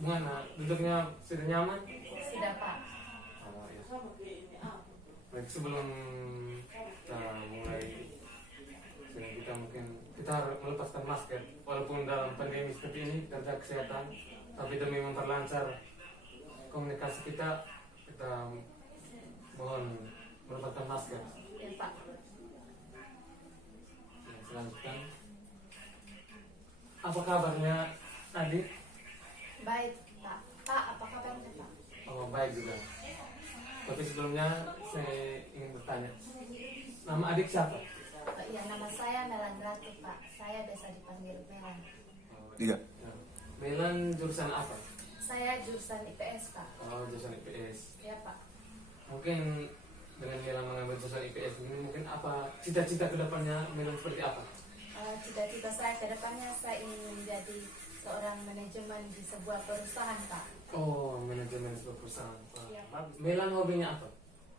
Gimana? Duduknya sudah nyaman? Sudah Pak. Oh, ya. Baik, sebelum kita mulai, kita mungkin kita harus melepaskan masker walaupun dalam pandemi seperti ini tentang kesehatan, tapi demi memperlancar komunikasi kita mohon melepaskan masker. Ya Pak. Ya, selanjutnya, apa kabarnya adik? Baik Pak. Pak, apa kabarnya Pak? Oh, baik juga. Tapi sebelumnya saya ingin bertanya, nama adik siapa? Ya, nama saya Melan Ratu Pak. Saya biasa dipanggil Melan. Iya. Ya. Melan jurusan apa? Saya jurusan IPS Pak. Oh, jurusan IPS. Ya Pak. Mungkin dengan Melan mengambil jurusan IPS ini, mungkin apa cita-cita kedepannya Melan seperti apa? Cita-cita saya ke depannya saya ingin menjadi seorang manajemen di sebuah perusahaan Pak. Oh, manajemen sebuah perusahaan. Wah, Iya. bagus. Melan hobinya apa?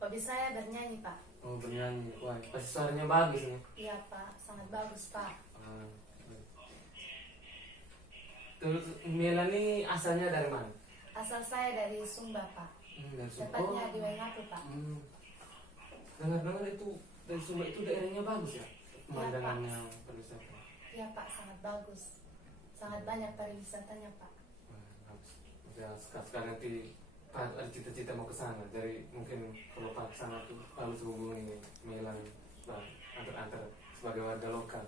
Hobi saya bernyanyi Pak. Oh, bernyanyi. Wah, pasti suaranya bagus nih. Iya Pak, sangat bagus Pak. Ah, baik. Terus Melan ini asalnya dari mana? Asal saya dari Sumba Pak. Dari Sumba. Tepatnya di Waingapu Pak. Dengar-dengar itu dari Sumba itu daerahnya bagus ya? Pemandangannya, pariwisata. Iya Pak, sangat bagus. Sangat banyak pariwisatanya Pak. Wah, bagus. Ya, sekarang nanti Pak ada cita-cita mau ke sana. Dari mungkin kalau Pak ke sana tuh harus hubungi Melan, Pak, antar-antar sebagai warga lokal.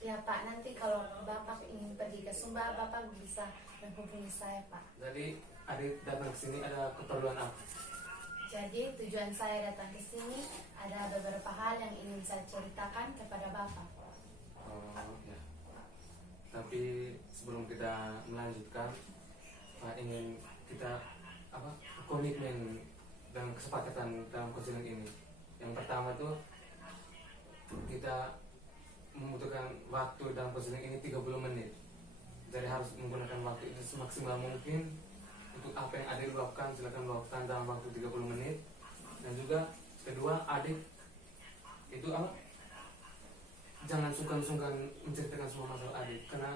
Ya Pak, nanti kalau Bapak ingin pergi ke Sumba, Bapak bisa menghubungi saya Pak. Jadi adik datang ke sini ada keperluan apa? Jadi tujuan saya datang ke sini ada beberapa hal yang ingin saya ceritakan kepada Bapak. Oh, ya. Tapi sebelum kita melanjutkan, Pak ingin kita komitmen dan kesepakatan dalam konseling ini. Yang pertama tuh kita membutuhkan waktu dalam konseling ini 30 menit. Jadi harus menggunakan waktu itu semaksimal mungkin untuk apa yang adik lakukan, silakan lakukan dalam waktu 30 menit. Dan juga kedua, adik itu jangan sungkan-sungkan menceritakan semua masalah adik, karena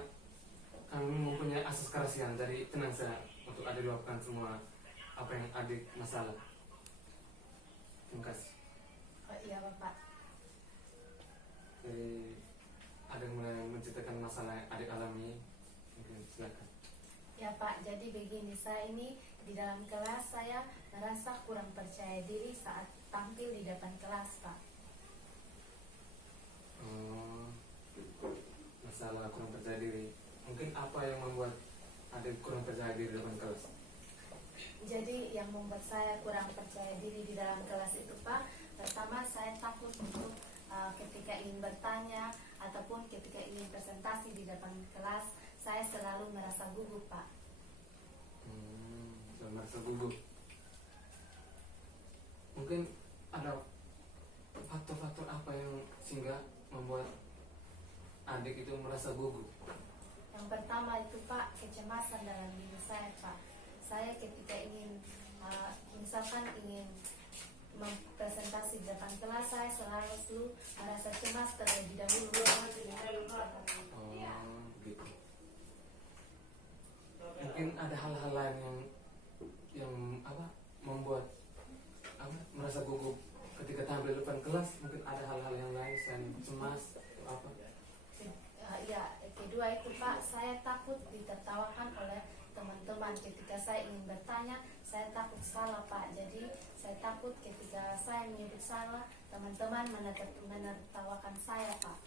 kami mempunyai asas kerahasiaan. Jadi tenang saja untuk adik lakukan semua apa yang adik masalah. Terima kasih. Oh iya Bapak. Jadi ada yang mulai menceritakan masalah yang adik alami, mungkin silakan. Ya Pak, jadi begini, saya ini di dalam kelas saya merasa kurang percaya diri saat tampil di depan kelas Pak. Masalah kurang percaya diri. Mungkin apa yang membuat adik kurang percaya diri di depan kelas? Jadi yang membuat saya kurang percaya diri di dalam kelas itu Pak, pertama saya takut untuk ketika ingin bertanya ataupun ketika ingin presentasi di depan kelas, saya selalu merasa gugup Pak. Merasa gugup. Mungkin ada faktor-faktor apa yang sehingga membuat adik itu merasa gugup? Yang pertama itu Pak, kecemasan dalam diri saya Pak. Saya ketika ingin misalkan ingin mempresentasi di depan kelas, saya selalu merasa cemas terlebih dahulu. Begitu. Mungkin ada hal-hal lain yang membuat merasa gugup ketika tampil di depan kelas. Mungkin ada hal-hal yang lain selain cemas atau apa? Ya, kedua itu Pak, saya takut ditertawakan oleh teman-teman ketika saya ingin bertanya. Saya takut salah Pak, jadi saya takut ketika saya menyebut salah, teman-teman menertawakan saya Pak.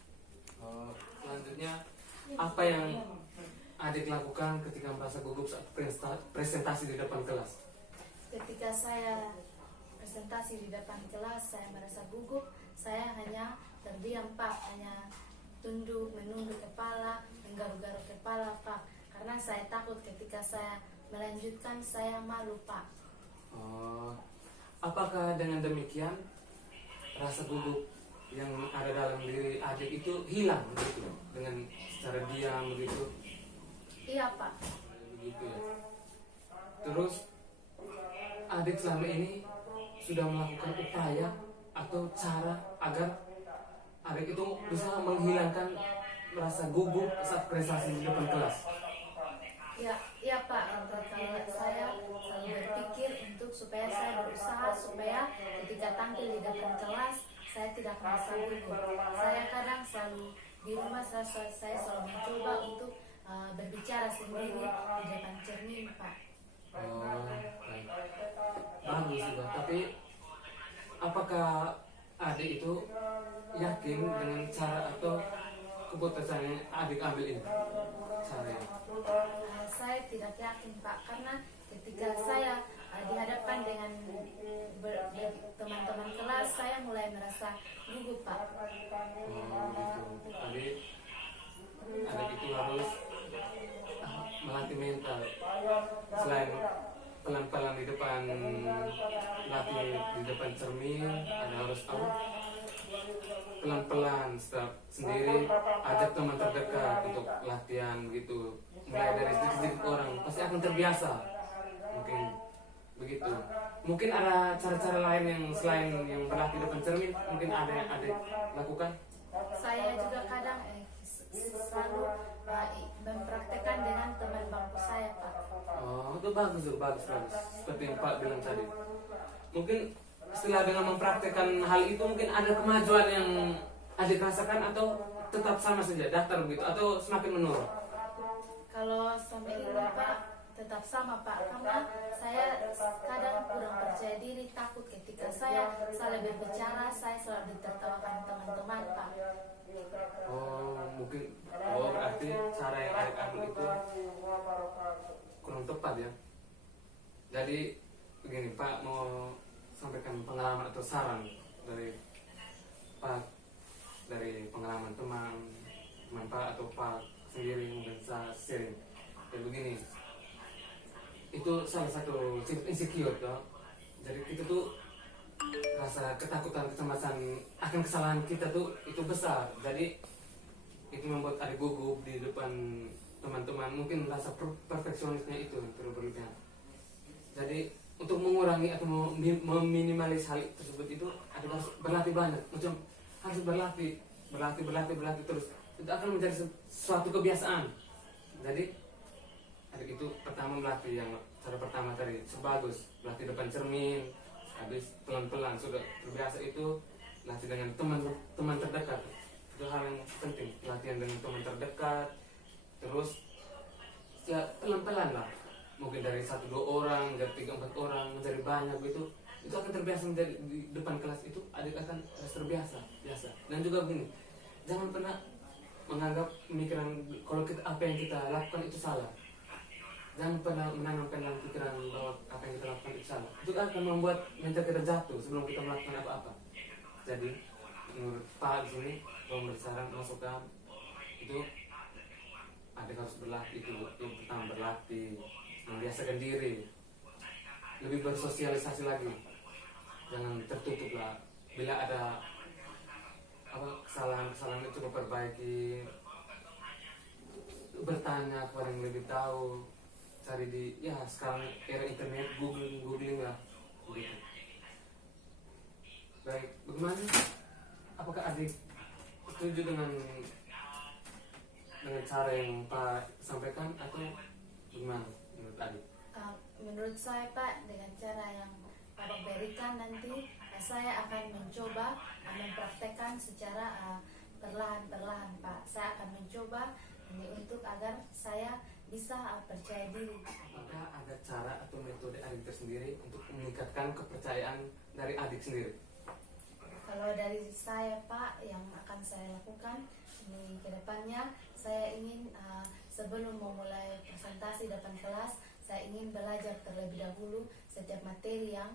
Selanjutnya, apa yang adik lakukan ketika merasa gugup saat presentasi di depan kelas? Ketika saya presentasi di depan kelas, saya merasa gugup. Saya hanya terdiam Pak, hanya menunduk kepala, menggaruk-garuk kepala Pak. Karena saya takut ketika saya melanjutkan, saya malu Pak. Apakah dengan demikian rasa gugup yang ada dalam diri adik itu hilang begitu dengan secara diam begitu? Iya Pak. Begitu ya. Terus adik selama ini sudah melakukan upaya atau cara agar adik itu bisa menghilangkan rasa gugup saat prestasi di depan kelas? Iya Pak. Kalau supaya saya berusaha supaya ketika tampil di depan kelas saya tidak merasa gugup. Saya kadang selalu di rumah saya selalu mencoba untuk berbicara sendiri di depan cermin, Pak. Oh, baik. Bagus juga. Tapi apakah adik itu yakin dengan cara atau keputusan yang adik ambil ini? Caranya. Saya tidak yakin, Pak, karena ketika saya dihadapkan dengan teman-teman kelas, saya mulai merasa gugup, Pak. Oh, gitu. Jadi adik itu harus melatih mental. Selain pelan-pelan di depan latih di depan cermin, ada harus tahu pelan-pelan sendiri, ajak teman terdekat untuk latihan begitu. Mulai dari sedikit-sedikit orang pasti akan terbiasa. Mungkin begitu. Mungkin ada cara-cara lain yang selain yang berlatih depan cermin, mungkin ada yang adik lakukan. Saya juga kadang selalu mempraktekkan dengan teman bangku saya, Pak. Oh, itu bagus, bagus. Seperti yang Pak bilang tadi. Mungkin setelah dengan mempraktekkan hal itu, mungkin ada kemajuan yang adik rasakan atau tetap sama saja daftar begitu atau semakin menurun? Kalau sampai ini, Pak, tetap sama, Pak, karena saya kadang kurang percaya diri, takut ketika saya salah berbicara, saya selalu ditertawakan teman-teman, Pak. Oh, berarti cara yang adik ambil itu kurang tepat ya. Jadi begini, Pak mau sampaikan pengalaman atau saran dari Pak, dari pengalaman teman Pak atau Pak sendiri mungkin saya sharing. Jadi begini, itu salah satu sifat insecure toh. Jadi kita tuh rasa ketakutan, kecemasan akan kesalahan kita tuh itu besar. Jadi itu membuat adik gugup di depan teman-teman. Mungkin rasa perfeksionisnya itu berlebihan. Jadi untuk mengurangi atau meminimalis hal tersebut itu adik harus berlatih banyak. Macam harus berlatih terus. Itu akan menjadi suatu kebiasaan. Jadi adik itu pertama melatih yang cara pertama tadi sebagus melatih depan cermin, habis pelan-pelan sudah terbiasa itu latih dengan teman terdekat. Itu hal yang penting, latihan dengan teman terdekat. Terus ya pelan-pelan lah, mungkin dari 1-2 orang menjadi 3-4 orang menjadi banyak gitu. Itu akan terbiasa menjadi di depan kelas itu adik akan terbiasa biasa. Dan juga begini, jangan pernah menganggap pemikiran kalau apa yang kita lakukan itu salah. Jangan pernah menanamkan dalam pikiran bahwa apa yang kita lakukan itu salah. Itu akan membuat mental kita jatuh sebelum kita melakukan apa-apa. Jadi menurut Pak di sini kalau saran masukan itu adik harus berlatih itu yang pertama berlatih, membiasakan diri, lebih bersosialisasi lagi, jangan tertutup lah. Bila ada kesalahan itu coba perbaiki, bertanya kepada yang lebih tahu, cari di sekarang era internet, googling lah begitu. Baik, bagaimana? Apakah adik setuju dengan cara yang Pak sampaikan atau gimana menurut adik? Menurut saya, Pak, dengan cara yang Bapak berikan nanti saya akan mencoba mempraktekkan secara perlahan-perlahan, Pak. Saya akan mencoba ini untuk agar saya bisa percaya diri. Apakah ada cara atau metode adik tersendiri untuk meningkatkan kepercayaan dari adik sendiri? Kalau dari saya, Pak, yang akan saya lakukan ini ke depannya, saya ingin sebelum memulai presentasi depan kelas, saya ingin belajar terlebih dahulu setiap materi yang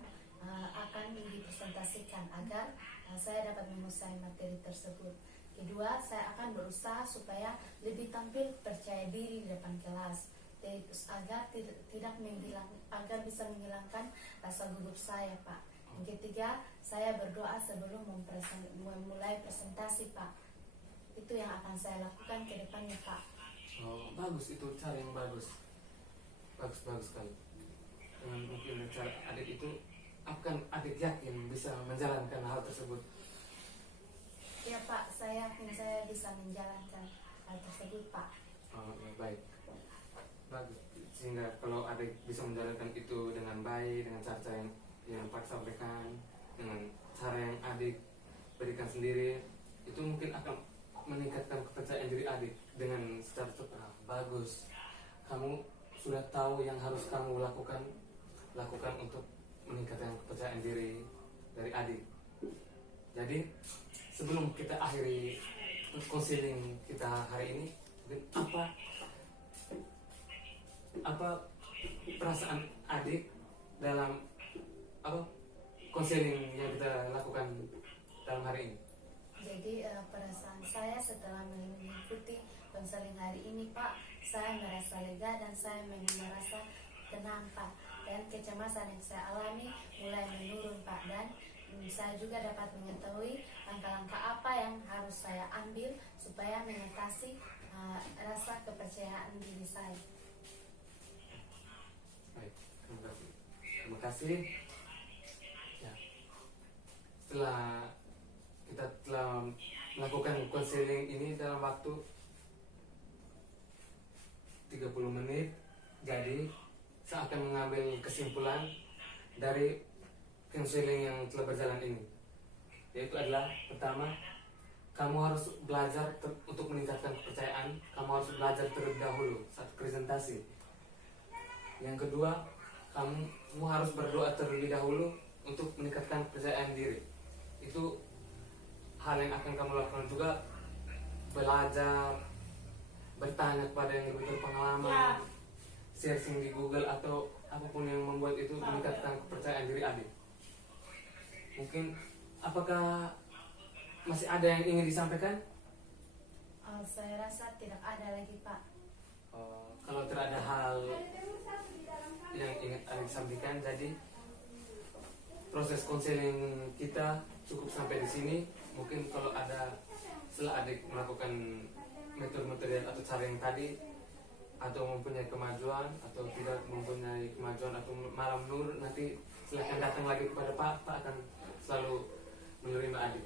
akan dipresentasikan agar saya dapat menguasai materi tersebut. Kedua, saya akan berusaha supaya lebih tampil percaya diri di depan kelas, agar agar bisa menghilangkan rasa gugup saya, Pak. Yang ketiga, saya berdoa sebelum memulai presentasi, Pak. Itu yang akan saya lakukan ke depannya, Pak. Oh, bagus, itu cara yang bagus. Bagus sekali. Dengan mungkin cara adik itu, apakah adik yakin bisa menjalankan hal tersebut? Ya, Pak, saya yakin saya bisa menjalankan hal tersebut, Pak. Oh, ya, baik. Bagus. sehingga kalau adik bisa menjalankan itu dengan baik, dengan cara yang Pak sampaikan, dengan cara yang adik berikan sendiri, itu mungkin akan meningkatkan kepercayaan diri adik dengan secara cepat. Bagus, kamu sudah tahu yang harus kamu lakukan untuk meningkatkan kepercayaan diri dari adik. Jadi sebelum kita akhiri konseling kita hari ini, mungkin apa perasaan adik dalam konseling yang kita lakukan dalam hari ini? Jadi perasaan saya setelah mengikuti konseling hari ini Pak, saya merasa lega dan saya merasa tenang Pak, dan kecemasan yang saya alami mulai menurun Pak, dan saya juga dapat mengetahui langkah-langkah apa yang harus saya ambil supaya mengatasi rasa kepercayaan diri saya. Baik, terima kasih. Ya. Setelah kita telah melakukan konseling ini dalam waktu 30 menit, jadi saya akan mengambil kesimpulan dari konseling yang telah berjalan ini, yaitu adalah pertama, kamu harus belajar untuk meningkatkan kepercayaan. Kamu harus belajar terlebih dahulu saat presentasi. Yang kedua, kamu harus berdoa terlebih dahulu untuk meningkatkan kepercayaan diri. Itu hal yang akan kamu lakukan juga. Belajar, bertanya kepada yang lebih berpengalaman, searching di Google atau apapun yang membuat itu meningkatkan kepercayaan diri adik. Mungkin apakah masih ada yang ingin disampaikan? Saya rasa tidak ada lagi Pak. Kalau tidak ada hal yang ingin adik sampaikan, jadi proses konseling kita cukup sampai di sini. Mungkin kalau ada setelah adik melakukan metode-metode atau cara yang tadi, atau mempunyai kemajuan atau tidak mempunyai kemajuan atau malah menurun, nanti silahkan datang lagi kepada Pak akan selalu menerima adik.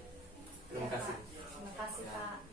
Terima kasih. Terima kasih Pak.